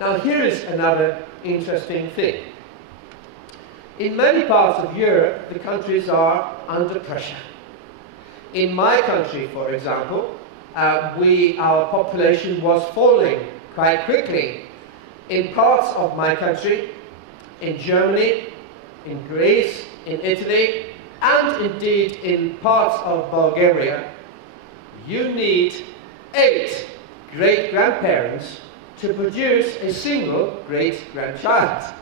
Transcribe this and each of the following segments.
Now here is another interesting thing. In many parts of Europe, the countries are under pressure. In my country, for example, our population was falling quite quickly. In parts of my country, in Germany, in Greece, in Italy, and indeed in parts of Bulgaria, you need 8 great-grandparents to produce a single great-grandchild.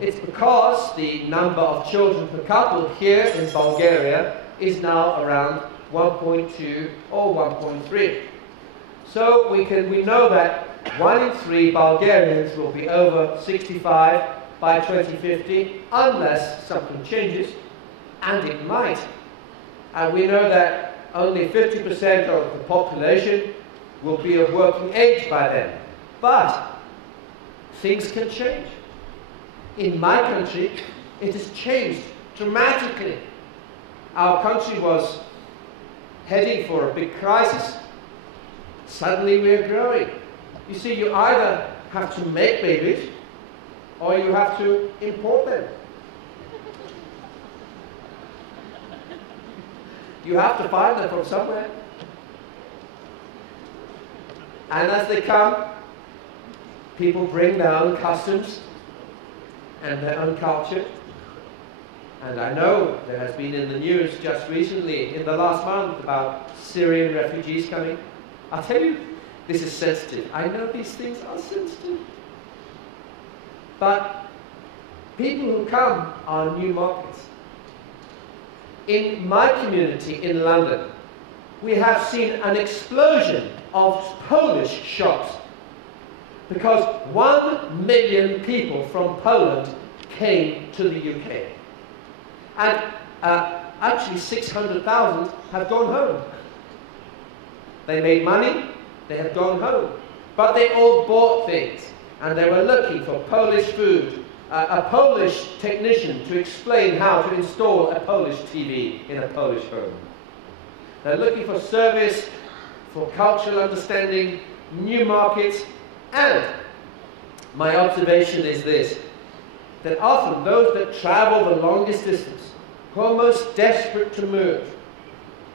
It's because the number of children per couple here in Bulgaria is now around 1.2 or 1.3. So we know that 1 in 3 Bulgarians will be over 65 by 2050 unless something changes, and it might. And we know that only 50% of the population will be of working age by then. But things can change. In my country, it has changed dramatically. Our country was heading for a big crisis. Suddenly we are growing. You see, you either have to make babies or you have to import them. You have to find them from somewhere. And as they come, people bring their own customs and their own culture. And I know there has been in the news just recently, in the last month, about Syrian refugees coming. I'll tell you, this is sensitive. I know these things are sensitive. But people who come are new markets. In my community in London, we have seen an explosion of Polish shops because 1 million people from Poland came to the UK. And actually 600,000 have gone home. They made money, they have gone home. But they all bought things, and they were looking for Polish food, a Polish technician to explain how to install a Polish TV in a Polish home. They're looking for service, for cultural understanding, new markets, and my observation is this, that often those that travel the longest distance, who are most desperate to move,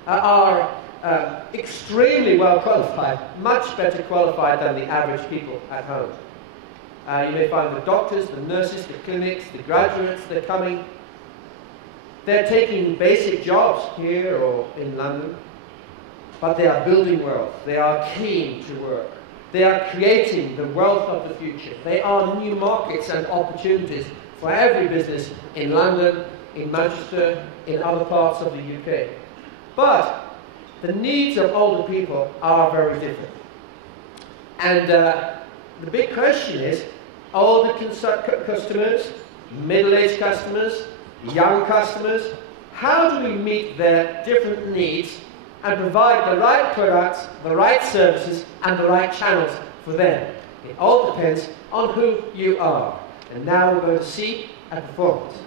are extremely well qualified, much better qualified than the average people at home. You may find the doctors, the nurses, the clinics, the graduates, they're coming. They're taking basic jobs here or in London, but they are building wealth. They are keen to work. They are creating the wealth of the future. They are new markets and opportunities for every business in London, in Manchester, in other parts of the UK. But the needs of older people are very different. And the big question is, older customers, middle-aged customers, young customers, how do we meet their different needs and provide the right products, the right services, and the right channels for them? It all depends on who you are. And now we're going to see a performance.